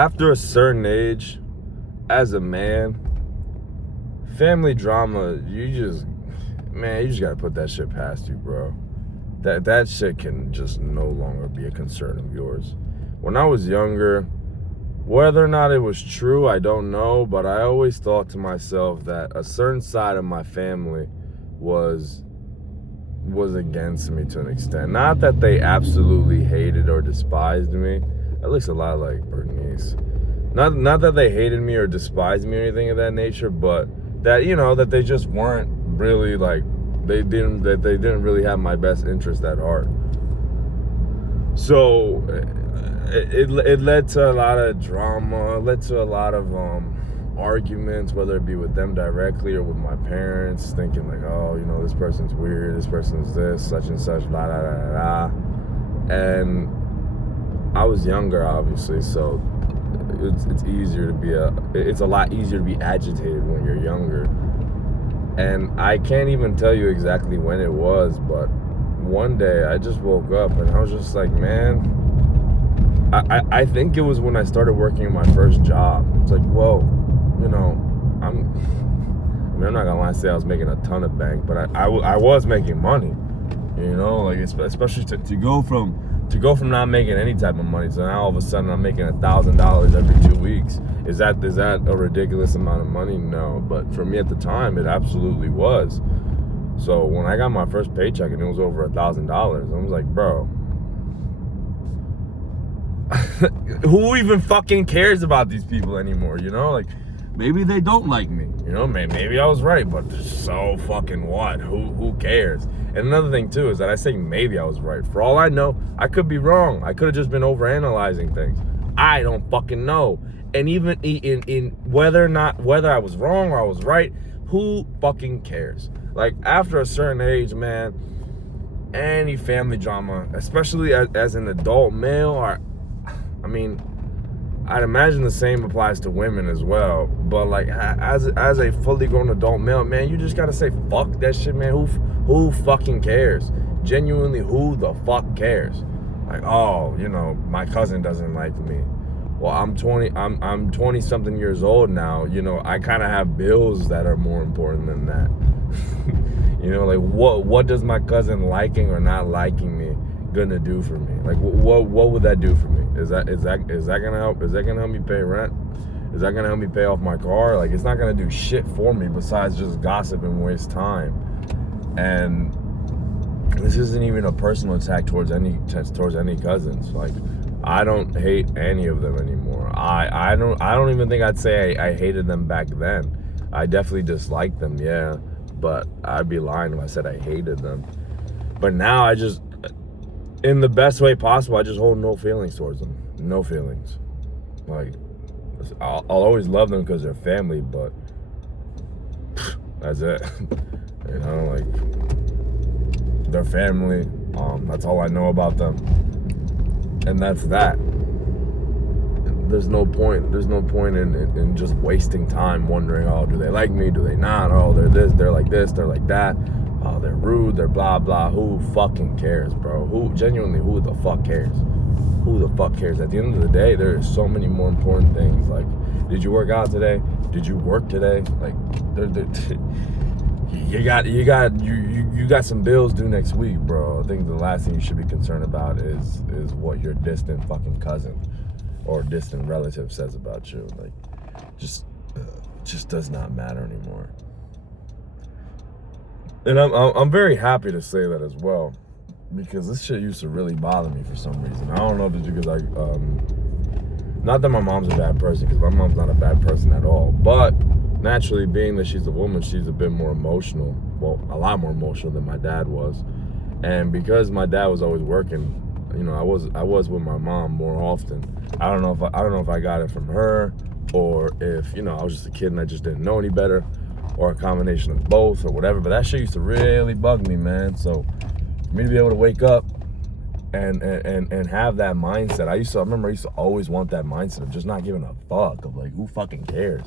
After a certain age, as a man, family drama, you just gotta put that shit past you, bro. That shit can just no longer be a concern of yours. When I was younger, whether or not it was true, I don't know, but I always thought to myself that a certain side of my family was against me to an extent. Not that they absolutely hated or despised me. That looks a lot like Bernice. Not that they hated me or despised me or anything of that nature, but that, that they just weren't really like, they didn't really have my best interest at heart. So it led to a lot of drama. It led to a lot of arguments, whether it be with them directly or with my parents, thinking like, oh, this person's weird, this person's this, such and such, la la la la. And I was younger, obviously, so it's a lot easier to be agitated when you're younger. And I can't even tell you exactly when it was, but one day I just woke up and I was just like, man, I think it was when I started working in my first job. It's like, whoa, I'm not gonna lie and say I was making a ton of bank, but I was making money, like especially to go from not making any type of money to now all of a sudden I'm making $1,000 every 2 weeks. Is that a ridiculous amount of money? No, but for me at the time, it absolutely was. So when I got my first paycheck and it was over $1,000, I was like, bro, who even fucking cares about these people anymore? Like, maybe they don't like me. Maybe I was right, but so fucking what? Who cares? And another thing too is that I say maybe I was right. For all I know, I could be wrong. I could have just been overanalyzing things. I don't fucking know. And even in whether I was wrong or I was right, who fucking cares? Like, after a certain age, man, any family drama, especially as an adult male, I'd imagine the same applies to women as well. But like, as a fully grown adult male, man, you just gotta say fuck that shit, man. Who fucking cares? Genuinely, who the fuck cares? Like, oh, my cousin doesn't like me. Well, I'm 20 something years old now. I kind of have bills that are more important than that. Like, what does my cousin liking or not liking me gonna do for me? Like, what would that do for me? Is that gonna help? Is that gonna help me pay rent? Is that gonna help me pay off my car? Like, it's not gonna do shit for me besides just gossip and waste time. And this isn't even a personal attack towards any cousins. Like, I don't hate any of them anymore. I don't even think I'd say I hated them back then. I definitely disliked them, yeah, but I'd be lying if I said I hated them. But now I just, in the best way possible, I just hold no feelings towards them. No feelings. Like, I'll always love them because they're family, but that's it. Like, they're family. That's all I know about them. And that's that. There's no point in just wasting time wondering, oh, do they like me? Do they not? Oh, they're like this, they're like that. Oh, they're rude, they're blah, blah. Who fucking cares, bro? Who the fuck cares? Who the fuck cares? At the end of the day, there are so many more important things. Like, did you work out today? Did you work today? Like, you got some bills due next week, bro. I think the last thing you should be concerned about is what your distant fucking cousin or distant relative says about you. Like, just does not matter anymore. And I'm very happy to say that as well, because this shit used to really bother me for some reason. I don't know if it's because not that my mom's a bad person, because my mom's not a bad person at all, but naturally, being that she's a woman, she's a bit more emotional. Well, a lot more emotional than my dad was. And because my dad was always working, I was with my mom more often. I don't know if I got it from her, or if I was just a kid and I just didn't know any better, or a combination of both, or whatever. But that shit used to really bug me, man. So for me to be able to wake up and have that mindset, I remember I used to always want that mindset of just not giving a fuck, of like, who fucking cares?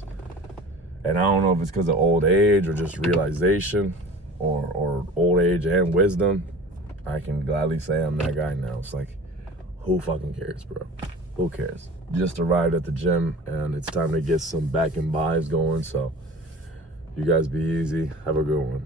And I don't know if it's because of old age or just realization, or old age and wisdom. I can gladly say I'm that guy now. It's like, who fucking cares, bro? Who cares? Just arrived at the gym, and it's time to get some back and buys going. So you guys be easy. Have a good one.